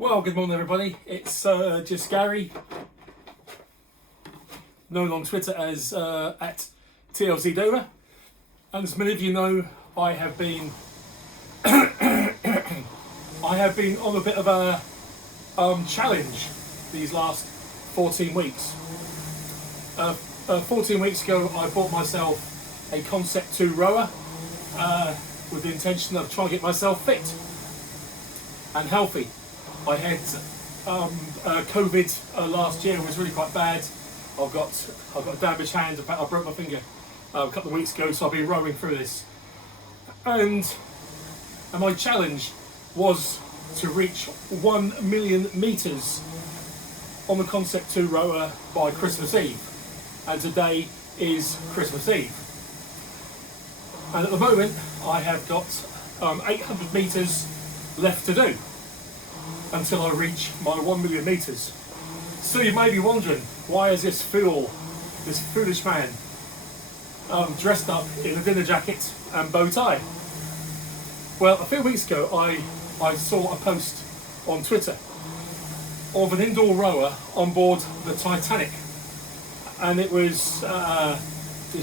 Well, good morning everybody. It's just Gary, known on Twitter as at TLC Dover. And as many of you know, I have been on a bit of a challenge these last 14 weeks. 14 weeks ago, I bought myself a Concept 2 rower with the intention of trying to get myself fit and healthy. I had COVID last year. It was really quite bad. I've got a damaged hand. In fact, I broke my finger a couple of weeks ago, so I've been rowing through this. And my challenge was to reach 1 million metres on the Concept 2 rower by Christmas Eve. And today is Christmas Eve. And at the moment, I have got 800 metres left to do until I reach my 1 million metres. So you may be wondering, why is this foolish man dressed up in a dinner jacket and bow tie? Well, a few weeks ago I saw a post on Twitter of an indoor rower on board the Titanic, and it was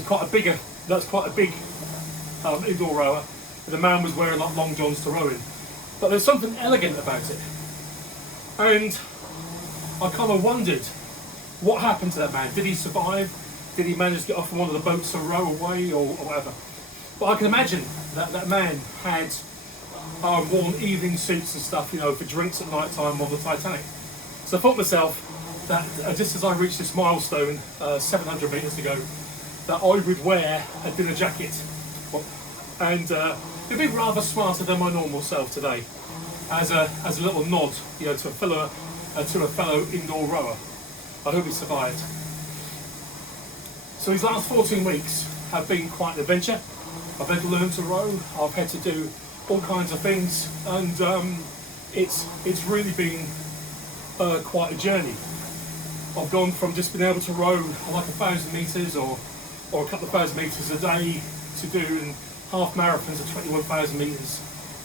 quite a big indoor rower. The man was wearing like long johns to row in, but there's something elegant about it. And I kind of wondered what happened to that man. Did he survive? Did he manage to get off on one of the boats and row away or whatever? But I can imagine that man had worn evening suits and stuff, you know, for drinks at night time on the Titanic. So I thought to myself that just as I reached this milestone 700 metres to go, that I would wear a dinner jacket. And it'd be rather smarter than my normal self today, as a little nod, you know, to a fellow indoor rower. I hope he survived. So these last 14 weeks have been quite an adventure. I've had to learn to row. I've had to do all kinds of things, and it's really been quite a journey. I've gone from just being able to row like 1,000 metres or a couple of thousand metres a day to doing half marathons of 21,000 metres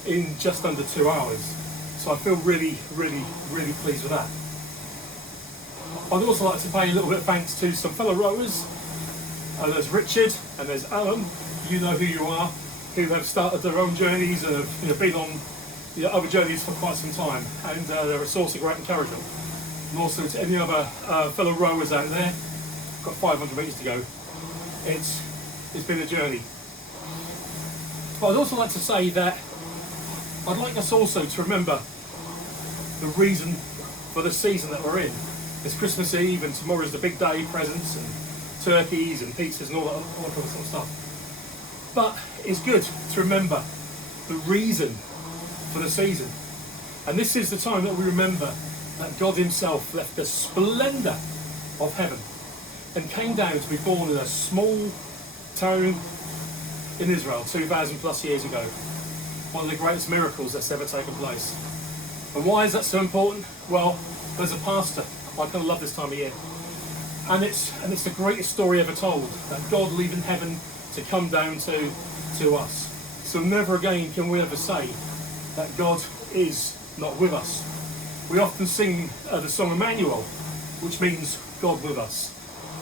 in just under 2 hours. So I feel really, really, really pleased with that. I'd also like to pay a little bit of thanks to some fellow rowers. There's Richard and there's Alan, you know who you are, who have started their own journeys and have been on other journeys for quite some time, and they're a source of great encouragement. And also to any other fellow rowers out there, I've got 500 metres to go. It's been a journey. But I'd also like to say that I'd like us also to remember the reason for the season that we're in. It's Christmas Eve and tomorrow's the big day, presents and turkeys and pizzas and all that kind of stuff. But it's good to remember the reason for the season. And this is the time that we remember that God himself left the splendour of heaven and came down to be born in a small town in Israel 2,000 plus years ago. One of the greatest miracles that's ever taken place. And why is that so important? Well, as a pastor, I kind of love this time of year. And it's the greatest story ever told, that God leaving heaven to come down to us. So never again can we ever say that God is not with us. We often sing the song Emmanuel, which means God with us.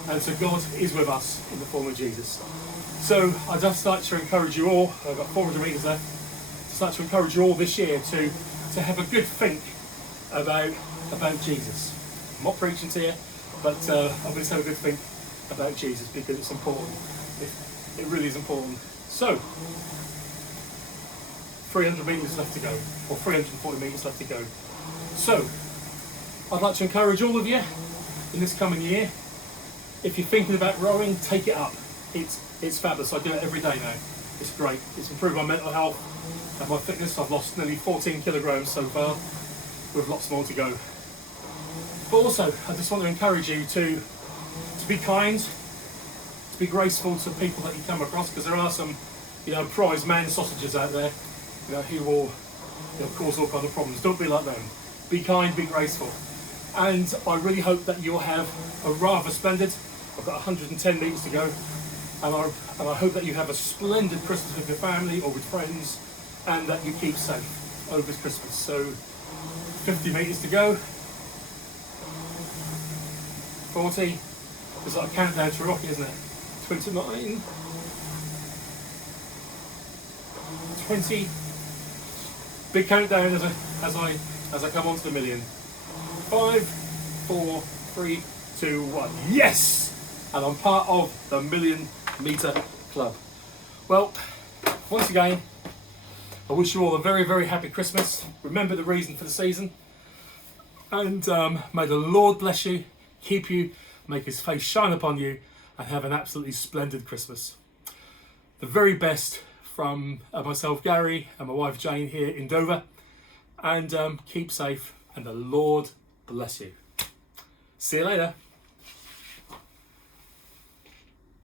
And so God is with us in the form of Jesus. So I'd just like to encourage you all, I've got 400 metres left, just like to encourage you all this year to have a good think about Jesus. I'm not preaching to you, but I'm going to have a good think about Jesus because it's important. It really is important. So, 300 metres left to go, or 340 metres left to go. So, I'd like to encourage all of you in this coming year, if you're thinking about rowing, take it up. It's fabulous. I do it every day now. It's great. It's improved my mental health and my fitness. I've lost nearly 14 kilograms so far, with lots more to go. But also, I just want to encourage you to be kind, to be graceful to people that you come across, because there are some, prize man sausages out there, who will, cause all kinds of problems. Don't be like them. Be kind, be graceful. And I really hope that you'll have a rather splendid, I've got 110 metres to go, and I hope that you have a splendid Christmas with your family or with friends, and that you keep safe over Christmas. So 50 metres to go. 40. It's like a countdown to Rocky, isn't it? 29. 20. Big countdown as I come onto the million. 5, 4, 3, 2, 1. Yes! And I'm part of the million metre club. Well, once again, I wish you all a very, very happy Christmas. Remember the reason for the season. And may the Lord bless you, keep you, make his face shine upon you, and have an absolutely splendid Christmas. The very best from myself, Gary, and my wife, Jane, here in Dover. And keep safe, and the Lord bless you. See you later.